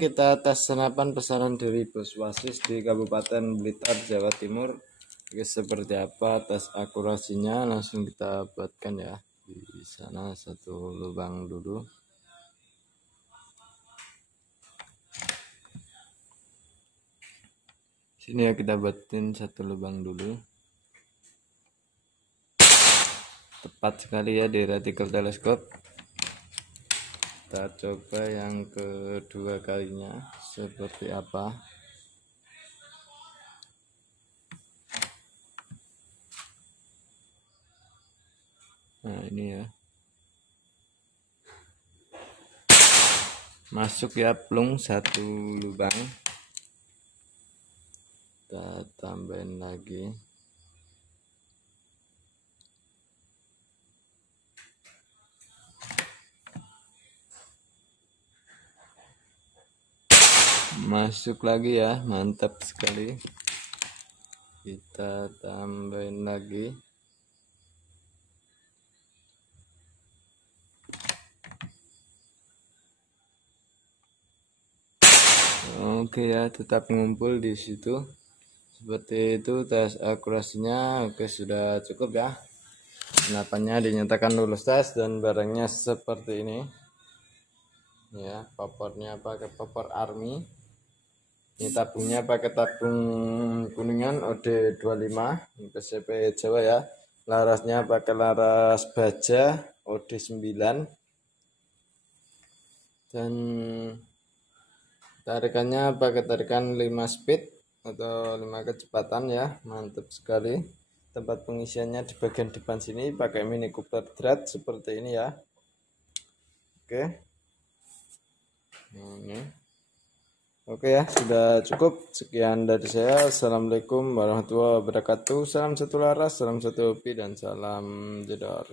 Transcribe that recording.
kita tes senapan pesanan dari Bos Wasis di Kabupaten Blitar, Jawa Timur. Oke, seperti apa tes akurasinya, langsung kita buatkan ya. Di sana satu lubang dulu. Sini ya, kita buatin satu lubang dulu. Tepat sekali ya di retikel teleskop. Kita coba yang kedua kalinya seperti apa. Nah, ini ya. Masuk ya, plung satu lubang. Kita tambahin lagi. Masuk lagi ya, mantap sekali. Kita tambahin lagi. Oke ya, tetap ngumpul di situ. Seperti itu tes akurasinya. Oke, sudah cukup ya. Senapannya dinyatakan lulus tes dan barangnya seperti ini. Ya, popornya pakai popor Army. Ini tabungnya pakai tabung kuningan OD25 PCP Jawa ya. Larasnya pakai laras baja OD9. Dan tarikannya pakai tarikan 5 speed atau 5 kecepatan ya. Mantap sekali. Tempat pengisiannya di bagian depan sini pakai Mini Cooper Dread seperti ini ya. Oke. Ini. Oke ya, sudah cukup. Sekian dari saya. Assalamualaikum warahmatullahi wabarakatuh. Salam satu laras, salam satu hobi, dan salam jedor.